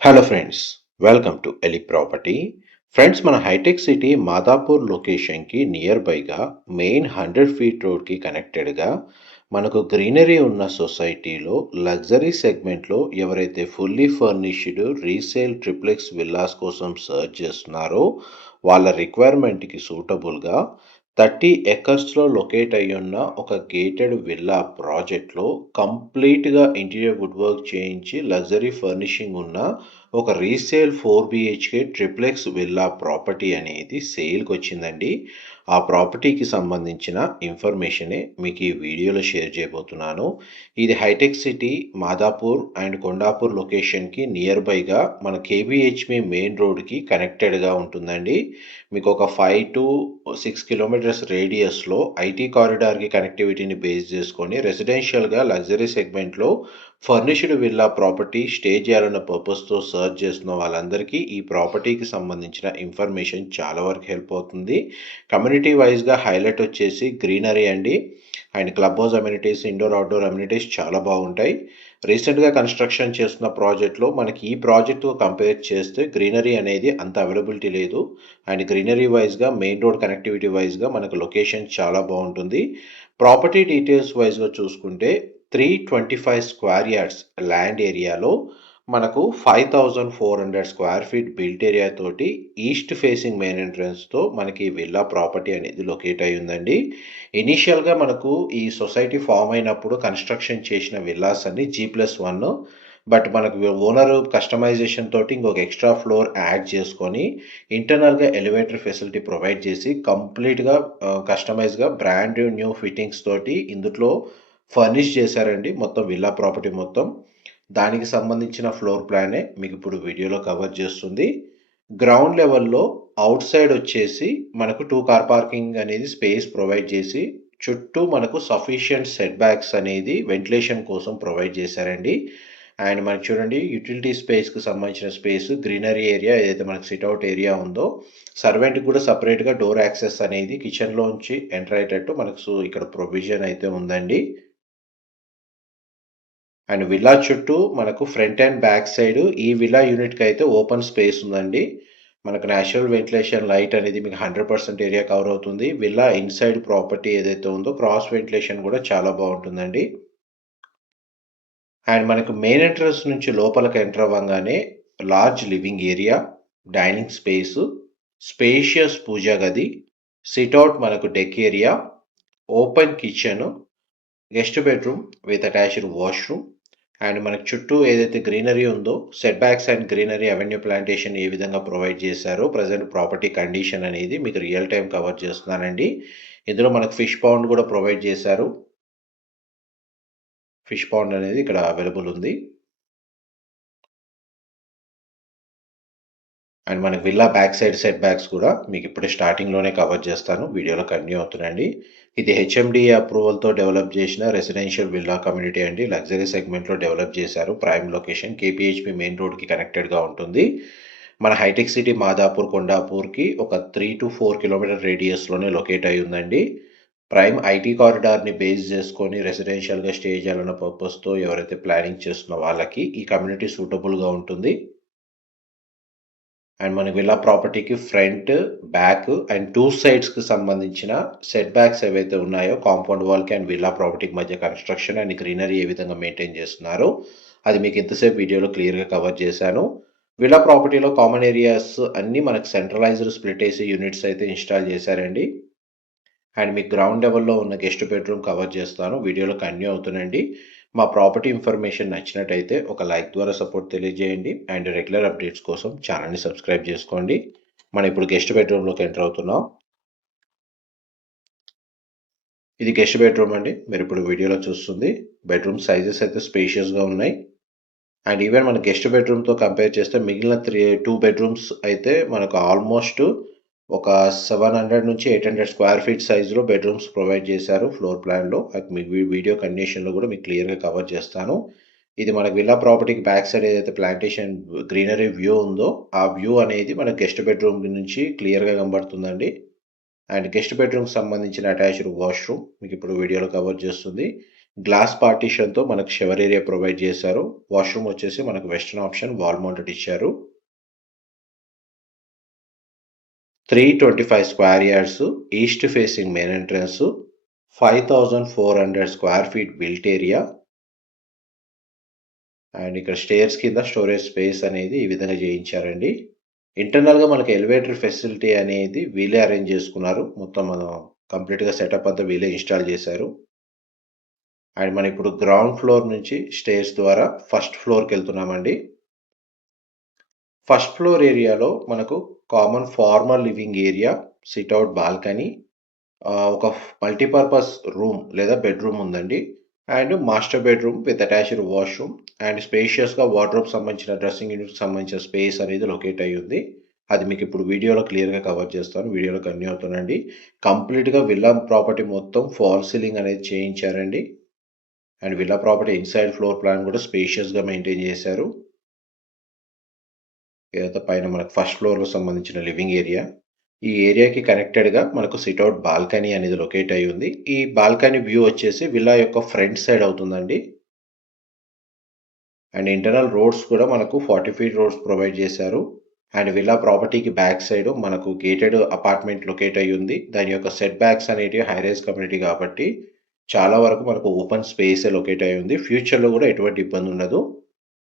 Hello friends, welcome to Eli property. Friends, మన hitech city Madhapur లొకేషన్కి near బైగా main 100 feet రోడ్కి కనెక్టెడ్గా మనకు గ్రీనరీ ఉన్న సొసైటీలో లగ్జరీ సెగ్మెంట్లో ఎవరైతే fully furnished resale triplex villas కోసం సర్చ్ చేస్తున్నారో వాళ్ళ రిక్వైర్మెంట్కి సూటబుల్గా 30 ఎకర్స్లో లొకేట్ అయ్యి ఉన్న ఒక గేటెడ్ విల్లా ప్రాజెక్ట్లో కంప్లీట్గా ఇంటీరియర్ వుడ్ వర్క్ చేయించి లగ్జరీ ఫర్నిషింగ్ ఉన్న ఒక resale 4 BHK triplex villa property అనేది సేల్కి వచ్చిందండి. ఆ ప్రాపర్టీకి సంబంధించిన ఇన్ఫర్మేషనే మీకు ఈ వీడియోలో షేర్ చేయబోతున్నాను. ఇది హైటెక్ సిటీ మాదాపూర్ అండ్ కొండాపూర్ లొకేషన్కి నియర్ బైగా మన కేబిహెచ్బి మెయిన్ రోడ్కి కనెక్టెడ్గా ఉంటుందండి. మీకు ఒక 5 to 6 కిలోమీటర్స్ రేడియస్లో ఐటీ కారిడార్కి కనెక్టివిటీని బేస్ చేసుకొని రెసిడెన్షియల్గా లగ్జరీ సెగ్మెంట్లో ఫర్నిష్డ్ విల్లా ప్రాపర్టీ స్టే చేయాలన్న పర్పస్తో సర్చ్ చేస్తున్న వాళ్ళందరికీ ఈ ప్రాపర్టీకి సంబంధించిన ఇన్ఫర్మేషన్ చాలా వరకు హెల్ప్ అవుతుంది. కమ్యూనిటీ వైజ్గా హైలైట్ వచ్చేసి గ్రీనరీ అండి, and club house amenities, indoor outdoor amenities చాలా బాగుంటాయి. రీసెంట్గా కన్స్ట్రక్షన్ చేస్తున్న ప్రాజెక్ట్లో మనకి ఈ ప్రాజెక్టు కంపేర్ చేస్తే గ్రీనరీ అనేది అంత అవైలబిలిటీ లేదు. అండ్ గ్రీనరీ వైజ్గా మెయిన్ రోడ్ కనెక్టివిటీ వైజ్గా మనకు లొకేషన్ చాలా బాగుంటుంది. ప్రాపర్టీ డీటెయిల్స్ వైజ్గా చూసుకుంటే 325 స్క్వేర్ యార్డ్స్ ల్యాండ్ ఏరియాలో మనకు 5400 స్క్వేర్ ఫీట్ బిల్ట్ ఏరియా తోటి ఈస్ట్ ఫేసింగ్ మెయిన్ ఎంట్రన్స్తో మనకి విల్లా ప్రాపర్టీ అనేది లొకేట్ అయి ఉందండి. ఇనీషియల్గా మనకు ఈ సొసైటీ ఫామ్ అయినప్పుడు కన్స్ట్రక్షన్ చేసిన విల్లాస్ అన్ని G+1, బట్ మనకు ఓనర్ కస్టమైజేషన్ తోటి ఇంకొక ఎక్స్ట్రా ఫ్లోర్ యాడ్ చేసుకొని ఇంటర్నల్గా ఎలివేటర్ ఫెసిలిటీ ప్రొవైడ్ చేసి కంప్లీట్గా కస్టమైజ్గా బ్రాండ్ న్యూ ఫిట్టింగ్స్ తోటి ఇందులో ఫర్నిష్ చేశారండి మొత్తం విల్లా ప్రాపర్టీ మొత్తం. దానికి సంబంధించిన ఫ్లోర్ ప్లానే మీకు ఇప్పుడు వీడియోలో కవర్ చేస్తుంది. గ్రౌండ్ లెవెల్లో అవుట్ సైడ్ వచ్చేసి మనకు 2 కార్ పార్కింగ్ అనేది స్పేస్ ప్రొవైడ్ చేసి చుట్టూ మనకు సఫిషియంట్ సెట్ బ్యాక్స్ అనేది వెంటిలేషన్ కోసం ప్రొవైడ్ చేశారండి. అండ్ మనకి చూడండి, యూటిలిటీ స్పేస్కి సంబంధించిన స్పేస్, గ్రీనరీ ఏరియా ఏదైతే మనకు సిట్అవుట్ ఏరియా ఉందో, సర్వెంట్కి కూడా సపరేట్గా డోర్ యాక్సెస్ అనేది కిచెన్లోంచి ఎంటర్ అయ్యేటట్టు మనకు ఇక్కడ ప్రొవిజన్ అయితే ఉందండి. అండ్ విల్లా చుట్టూ మనకు ఫ్రంట్ అండ్ బ్యాక్ సైడ్ ఈ విల్లా యూనిట్కి అయితే ఓపెన్ స్పేస్ ఉందండి. మనకు నేచురల్ వెంటిలేషన్ లైట్ అనేది మీకు 100% ఏరియా కవర్ అవుతుంది. విల్లా ఇన్సైడ్ ప్రాపర్టీ ఏదైతే ఉందో క్రాస్ వెంటిలేషన్ కూడా చాలా బాగుంటుందండి. అండ్ మనకు మెయిన్ ఎంట్రన్స్ నుంచి లోపలికి ఎంటర్ అవ్వగానే large living area, dining space, spacious పూజా గది, సిట్అవుట్ మనకు deck area, open kitchen, guest bedroom with attached washroom. And మనకు చుట్టూ ఏదైతే గ్రీనరీ ఉందో setbacks and greenery avenue plantation ఏ విధంగా ప్రొవైడ్ చేశారో ప్రజెంట్ ప్రాపర్టీ కండిషన్ అనేది మీకు రియల్ టైం కవర్ చేస్తున్నానండి. ఇందులో మనకు ఫిష్ పౌండ్ కూడా ప్రొవైడ్ చేశారు. ఫిష్ పౌండ్ అనేది ఇక్కడ అవైలబుల్ ఉంది. అండ్ మనకి villa back side set backs కూడా మీకు ఇప్పుడు స్టార్టింగ్లోనే కవర్ చేస్తాను, వీడియోలో కంటిన్యూ అవుతుందండి. ఇది హెచ్ఎండిఏ అప్రూవల్తో డెవలప్ చేసిన రెసిడెన్షియల్ విల్లా కమ్యూనిటీ అండి. లగ్జరీ సెగ్మెంట్లో డెవలప్ చేశారు. ప్రైమ్ లొకేషన్ కేపీహెచ్బి మెయిన్ రోడ్కి కనెక్టెడ్గా ఉంటుంది. మన హైటెక్ సిటీ మాదాపూర్ కొండాపూర్కి ఒక 3 to 4 కిలోమీటర్ రేడియస్లోనే లొకేట్ అయి ఉందండి. ప్రైమ్ ఐటీ కారిడార్ని బేస్ చేసుకొని రెసిడెన్షియల్గా స్టే చేయాలన్న పర్పస్తో ఎవరైతే ప్లానింగ్ చేస్తున్న వాళ్ళకి ఈ కమ్యూనిటీ సూటబుల్గా ఉంటుంది. అండ్ మన విల్లా ప్రాపర్టీకి ఫ్రంట్, బ్యాక్ అండ్ 2 సైడ్స్కి సంబంధించిన సెట్ బ్యాక్స్ ఏవైతే ఉన్నాయో కాంపౌండ్ వాల్కి అండ్ విల్లా ప్రాపర్టీకి మధ్య కన్స్ట్రక్షన్ అండ్ గ్రీనరీ ఏ విధంగా మెయింటైన్ చేస్తున్నారో అది మీకు ఇంతసేపు వీడియోలో క్లియర్గా కవర్ చేశాను. విల్లా ప్రాపర్టీలో కామన్ ఏరియాస్ అన్నీ మనకు సెంట్రలైజ్డ్ స్ప్లిట్ ఏసీ యూనిట్స్ అయితే ఇన్స్టాల్ చేశారండి. అండ్ మీకు గ్రౌండ్ లెవెల్లో ఉన్న గెస్ట్ బెడ్రూమ్ కవర్ చేస్తాను, వీడియోలో కంటిన్యూ అవుతుందండి. మా ప్రాపర్టీ ఇన్ఫర్మేషన్ నచ్చినట్టయితే ఒక లైక్ ద్వారా సపోర్ట్ తెలియజేయండి. అండ్ రెగ్యులర్ అప్డేట్స్ కోసం ఛానల్ని సబ్స్క్రైబ్ చేసుకోండి. మనం ఇప్పుడు గెస్ట్ బెడ్రూమ్లోకి ఎంటర్ అవుతున్నాం. ఇది గెస్ట్ బెడ్రూమ్ అండి, మీరు ఇప్పుడు వీడియోలో చూస్తుంది. బెడ్రూమ్ సైజెస్ అయితే స్పేషియస్గా ఉన్నాయి. అండ్ ఈవెన్ మన గెస్ట్ బెడ్రూమ్తో కంపేర్ చేస్తే మిగిలిన 2 బెడ్రూమ్స్ అయితే మనకు ఆల్మోస్ట్ ఒక 700 నుంచి 800 స్క్వేర్ ఫీట్ సైజులో బెడ్రూమ్స్ ప్రొవైడ్ చేశారు ఫ్లోర్ ప్లాన్లో. అది మీకు వీడియో కండిషన్లో కూడా మీకు క్లియర్గా కవర్ చేస్తాను. ఇది మనకు విల్లా ప్రాపర్టీకి బ్యాక్ సైడ్ ఏదైతే ప్లాంటేషన్ గ్రీనరీ వ్యూ ఉందో ఆ వ్యూ అనేది మన గెస్ట్ బెడ్రూమ్ నుంచి క్లియర్గా కనబడుతుందండి. అండ్ గెస్ట్ బెడ్రూమ్కి సంబంధించిన అటాచ్డ్ వాష్రూమ్ మీకు ఇప్పుడు వీడియోలో కవర్ చేస్తుంది. గ్లాస్ పార్టిషన్‌తో మనకు షవర్ ఏరియా ప్రొవైడ్ చేశారు. వాష్‌రూమ్ వచ్చేసి మనకు వెస్టర్న్ ఆప్షన్ వాల్ మౌంటెడ్ ఇచ్చారు. 325 square yards, east facing main entrance, 5400 square feet built area. And ఇక్కడ స్టేర్స్ కింద స్టోరేజ్ స్పేస్ అనేది ఈ విధంగా చేయించారండి. ఇంటర్నల్‌గా మనకి ఎలివేటర్ ఫెసిలిటీ అనేది వీళ్ళే అరేంజ్ చేసుకున్నారు. మొత్తం మనం కంప్లీట్‌గా సెటప్ అంతా వీళ్ళే ఇన్‌స్టాల్ చేశారు. అండ్ మనం ఇప్పుడు గ్రౌండ్ ఫ్లోర్ నుంచి స్టేర్స్ ద్వారా ఫస్ట్ ఫ్లోర్‌కి వెళ్తున్నామండి. ఫస్ట్ ఫ్లోర్ ఏరియాలో మనకు common formal living area, sit-out balcony, ఒక మల్టీపర్పస్ రూమ్ లేదా బెడ్రూమ్ ఉందండి. And master bedroom with attached washroom and స్పేషియస్‌గా వార్డ్రోబ్ సంబంధించిన డ్రెస్సింగ్ యూనిట్‌కి సంబంధించిన స్పేస్ అనేది లొకేట్ అయ్యి ఉంది. అది మీకు ఇప్పుడు వీడియోలో క్లియర్‌గా కవర్ చేస్తాను. వీడియోలో కంటిన్యూ అవుతానండి. కంప్లీట్‌గా విల్లా ప్రాపర్టీ మొత్తం ఫాల్ సీలింగ్ అనేది చేయించారండి. And villa property inside floor plan కూడా స్పేషియస్‌గా మెయింటైన్ చేశారు. ఏదైతే పైన మనకు ఫస్ట్ ఫ్లోర్‌లో సంబంధించిన లివింగ్ ఏరియా. ఈ ఏరియాకి కనెక్టెడ్‌గా మనకు సిట్అవుట్ బాల్కనీ అనేది లొకేట్ అయ్యి ఉంది. ఈ బాల్కనీ వ్యూ వచ్చేసి విల్లా యొక్క ఫ్రంట్ సైడ్ అవుతుందండి. అండ్ ఇంటర్నల్ రోడ్స్ కూడా మనకు 40 ఫీట్ రోడ్స్ ప్రొవైడ్ చేశారు. అండ్ విల్లా ప్రాపర్టీకి బ్యాక్ సైడ్ మనకు గేటెడ్ అపార్ట్మెంట్ లొకేట్ అయ్యి ఉంది. దాని యొక్క సెట్ బ్యాక్స్ అనేటివి హై రైజ్ కమ్యూనిటీ కాబట్టి చాలా వరకు మనకు ఓపెన్ స్పేసే లొకేట్ అయ్యి ఉంది. ఫ్యూచర్‌లో కూడా ఎటువంటి ఇబ్బంది ఉండదు.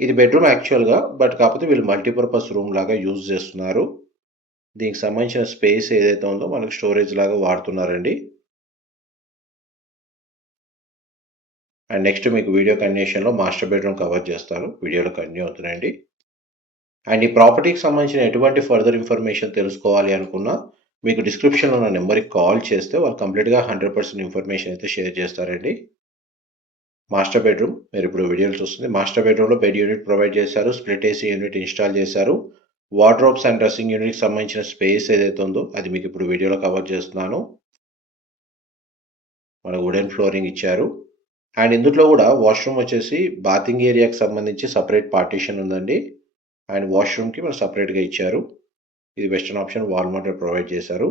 ఇది బెడ్రూమ్ యాక్చువల్‌గా. బట్ కాకపోతే వీళ్ళు మల్టీపర్పస్ రూమ్ లాగా యూజ్ చేస్తున్నారు. దీనికి సంబంధించిన స్పేస్ ఏదైతే ఉందో మనకు స్టోరేజ్ లాగా వాడుతున్నారండి. అండ్ నెక్స్ట్ మీకు వీడియో కంటిన్యూషన్‌లో మాస్టర్ బెడ్రూమ్ కవర్ చేస్తాను. వీడియోలో కంటిన్యూ అవుతుందండి. అండ్ ఈ ప్రాపర్టీకి సంబంధించిన ఎటువంటి ఫర్దర్ ఇన్ఫర్మేషన్ తెలుసుకోవాలి అనుకున్నా మీకు డిస్క్రిప్షన్‌లో ఉన్న నెంబర్‌కి కాల్ చేస్తే వాళ్ళు కంప్లీట్‌గా 100% ఇన్ఫర్మేషన్ అయితే షేర్ చేస్తారండి. మాస్టర్ బెడ్రూమ్ మీరు ఇప్పుడు వీడియోలో చూస్తుంది. మాస్టర్ బెడ్రూమ్‌లో బెడ్ యూనిట్ ప్రొవైడ్ చేశారు. స్ప్లిట్ ఏసీ యూనిట్ ఇన్‌స్టాల్ చేశారు. వార్డ్రోబ్స్ అండ్ డ్రెస్సింగ్ యూనిట్‌కి సంబంధించిన స్పేస్ ఏదైతే ఉందో అది మీకు ఇప్పుడు వీడియోలో కవర్ చేస్తున్నాను. మన వుడెన్ ఫ్లోరింగ్ ఇచ్చారు. అండ్ ఇందులో కూడా వాష్రూమ్ వచ్చేసి బాతింగ్ ఏరియాకి సంబంధించి సపరేట్ పార్టీషన్ ఉందండి. అండ్ వాష్రూమ్‌కి మనకు సపరేట్‌గా ఇచ్చారు. ఇది western option wall mounted provide చేశారు.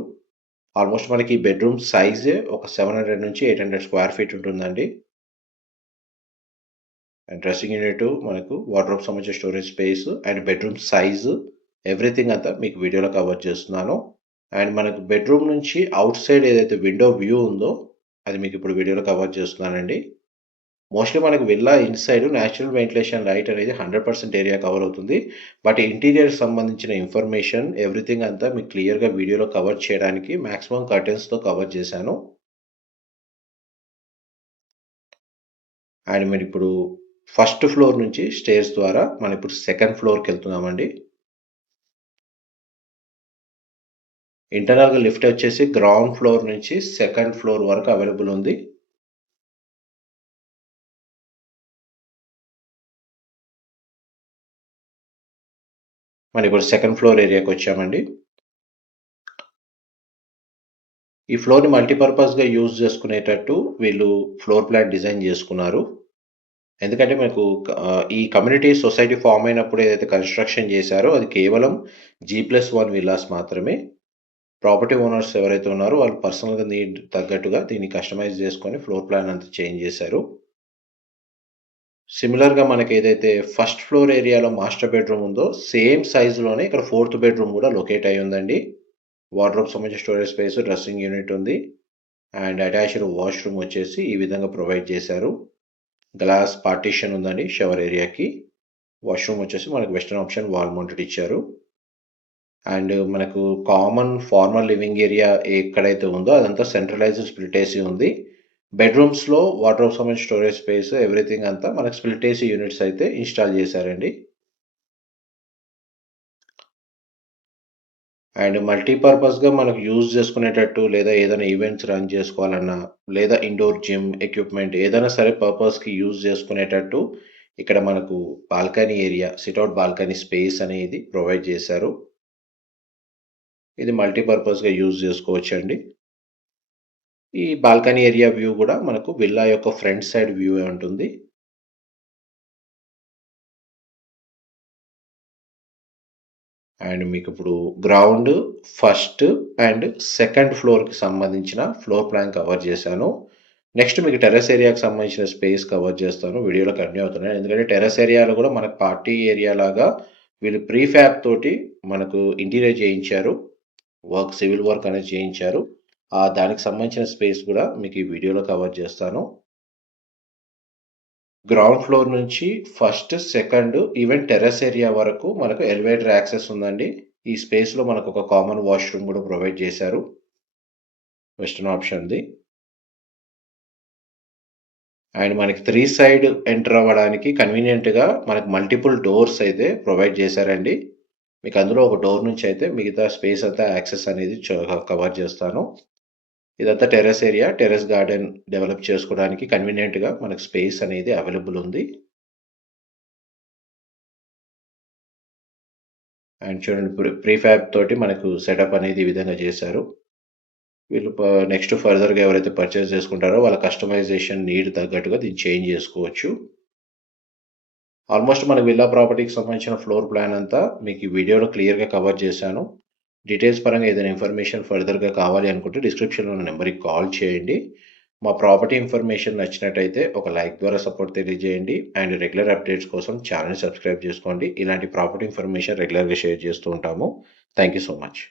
ఆల్మోస్ట్ మనకి బెడ్రూమ్ సైజే ఒక 700 నుంచి 800 స్క్వేర్ ఫీట్ ఉంటుందండి. అండ్ డ్రెస్సింగ్ యూనిట్ మనకు వార్డ్రోబ్ సంబంధించిన storage space and bedroom size everything అంతా మీకు వీడియోలో కవర్ చేస్తున్నాను. అండ్ మనకు బెడ్రూమ్ నుంచి అవుట్ సైడ్ ఏదైతే విండో వ్యూ ఉందో అది మీకు ఇప్పుడు వీడియోలో కవర్ చేస్తున్నానండి. మోస్ట్లీ మనకు villa inside natural ventilation light అనేది 100% ఏరియా కవర్ అవుతుంది. బట్ ఇంటీరియర్ సంబంధించిన ఇన్ఫర్మేషన్ ఎవ్రీథింగ్ అంతా మీకు క్లియర్‌గా వీడియోలో కవర్ చేయడానికి మాక్సిమం కర్టెన్స్‌తో కవర్ చేశాను. అండ్ మీరిప్పుడు ఫస్ట్ ఫ్లోర్ నుంచి స్టేర్స్ ద్వారా మనం ఇప్పుడు సెకండ్ ఫ్లోర్‌కి వెళ్తున్నామండి. ఇంటర్నల్‌గా లిఫ్ట్ వచ్చేసి గ్రౌండ్ ఫ్లోర్ నుంచి సెకండ్ ఫ్లోర్ వరకు అవైలబుల్ ఉంది. మనం ఇప్పుడు సెకండ్ ఫ్లోర్ ఏరియాకి వచ్చామండి. ఈ ఫ్లోర్‌ని మల్టీపర్పస్‌గా యూజ్ చేసుకునేటట్టు వీళ్ళు ఫ్లోర్ ప్లాన్ డిజైన్ చేసుకున్నారు. ఎందుకంటే మనకు ఈ కమ్యూనిటీ సొసైటీ ఫార్మ్ అయినప్పుడు ఏదైతే కన్‌స్ట్రక్షన్ చేశారో అది కేవలం G+1 విల్లాస్ మాత్రమే. ప్రాపర్టీ ఓనర్స్ ఎవరైతే ఉన్నారో వాళ్ళు పర్సనల్‌గా నీడ్ తగ్గట్టుగా దీన్ని కస్టమైజ్ చేసుకొని ఫ్లోర్ ప్లాన్ అంతా చేంజ్ చేశారు. సిమిలర్‌గా మనకేదైతే ఫస్ట్ ఫ్లోర్ ఏరియాలో మాస్టర్ బెడ్రూమ్ ఉందో సేమ్ సైజ్‌లోనే ఇక్కడ ఫోర్త్ బెడ్రూమ్ కూడా లొకేట్ అయ్యి ఉందండి. వార్డ్రోబ్ సంబంధించిన స్టోరేజ్ స్పేస్, డ్రెస్సింగ్ యూనిట్ ఉంది. అండ్ అటాచ్డ్ వాష్‌రూమ్ వచ్చేసి ఈ విధంగా ప్రొవైడ్ చేశారు. గ్లాస్ పార్టిషన్ ఉందండి షవర్ ఏరియాకి. వాష్‌రూమ్ వచ్చేసి మనకు వెస్టర్న్ ఆప్షన్ వాల్ మౌంటెడ్ ఇచ్చారు. అండ్ మనకు కామన్ ఫార్మల్ లివింగ్ ఏరియా ఎక్కడైతే ఉందో అదంతా సెంట్రలైజ్డ్ స్ప్లిట్ ఏసీ ఉంది. బెడ్రూమ్స్‌లో వార్డ్రోబ్ సంబంధించిన స్టోరేజ్ స్పేస్ ఎవ్రీథింగ్ అంతా మనకు స్ప్లిట్ ఏసీ యూనిట్స్ అయితే ఇన్‌స్టాల్ చేశారండి. అండ్ మల్టీపర్పస్‌గా మనకు యూజ్ చేసుకునేటట్టు లేదా ఏదైనా ఈవెంట్స్ రన్ చేసుకోవాలన్నా, లేదా ఇండోర్ జిమ్ ఎక్విప్‌మెంట్ ఏదైనా సరే పర్పస్‌కి యూజ్ చేసుకునేటట్టు ఇక్కడ మనకు balcony area, sit-out balcony space అనేది ప్రొవైడ్ చేశారు. ఇది మల్టీపర్పస్‌గా యూజ్ చేసుకోవచ్చండి. ఈ బాల్కనీ ఏరియా వ్యూ కూడా మనకు విల్లా యొక్క ఫ్రంట్ సైడ్ వ్యూ ఉంటుంది. అండ్ మీకు ఇప్పుడు గ్రౌండ్, ఫస్ట్ అండ్ సెకండ్ ఫ్లోర్‌కి సంబంధించిన ఫ్లోర్ ప్లాన్ కవర్ చేశాను. నెక్స్ట్ మీకు టెర్రస్ ఏరియాకి సంబంధించిన స్పేస్ కవర్ చేస్తాను. వీడియోలో కంటిన్యూ అవుతున్నాయి. ఎందుకంటే టెర్రస్ ఏరియాలో కూడా మనకు పార్టీ ఏరియా లాగా వీళ్ళు ప్రీఫ్యాబ్ తోటి మనకు ఇంటీరియర్ చేయించారు. సివిల్ వర్క్ అనేది చేయించారు. దానికి సంబంధించిన స్పేస్ కూడా మీకు ఈ వీడియోలో కవర్ చేస్తాను. గ్రౌండ్ ఫ్లోర్ నుంచి first, second even terrace area వరకు మనకు ఎలివేటర్ యాక్సెస్ ఉందండి. ఈ స్పేస్‌లో మనకు ఒక కామన్ వాష్‌రూమ్ కూడా ప్రొవైడ్ చేశారు. వెస్టర్న్ ఆప్షన్‌ది. అండ్ మనకి 3 సైడ్ ఎంటర్ అవ్వడానికి కన్వీనియంట్‌గా మనకు మల్టిపుల్ డోర్స్ అయితే ప్రొవైడ్ చేశారండి. మీకు అందులో ఒక డోర్ నుంచి అయితే మిగతా స్పేస్ అంతా యాక్సెస్ అనేది కవర్ చేస్తాను. ఇదంతా terrace area. Terrace garden develop చేసుకోవడానికి కన్వీనియంట్‌గా మనకు స్పేస్ అనేది అవైలబుల్ ఉంది. అండ్ చూడండి ప్రీఫ్యాబ్ తోటి మనకు సెటప్ అనేది ఈ విధంగా చేశారు. వీళ్ళు నెక్స్ట్ ఫర్దర్‌గా ఎవరైతే పర్చేస్ చేసుకుంటారో వాళ్ళ కస్టమైజేషన్ నీడ్ తగ్గట్టుగా దీన్ని చేంజ్ చేసుకోవచ్చు. ఆల్మోస్ట్ మన విల్లా ప్రాపర్టీకి సంబంధించిన ఫ్లోర్ ప్లాన్ అంతా మీకు ఈ వీడియోలో క్లియర్‌గా కవర్ చేశాను. డీటెయిల్స్ పరంగా ఏదైనా ఇన్ఫర్మేషన్ ఫర్దర్‌గా కావాలి అనుకుంటే డిస్క్రిప్షన్‌లో ఉన్న నెంబర్‌కి కాల్ చేయండి. మా ప్రాపర్టీ ఇన్ఫర్మేషన్ నచ్చినట్టయితే ఒక లైక్ ద్వారా సపోర్ట్ తెలియజేయండి. అండ్ రెగ్యులర్ అప్డేట్స్ కోసం ఛానెల్‌ని సబ్స్క్రైబ్ చేసుకోండి. ఇలాంటి ప్రాపర్టీ ఇన్ఫర్మేషన్ రెగ్యులర్‌గా షేర్ చేస్తూ ఉంటాము. Thank you so much.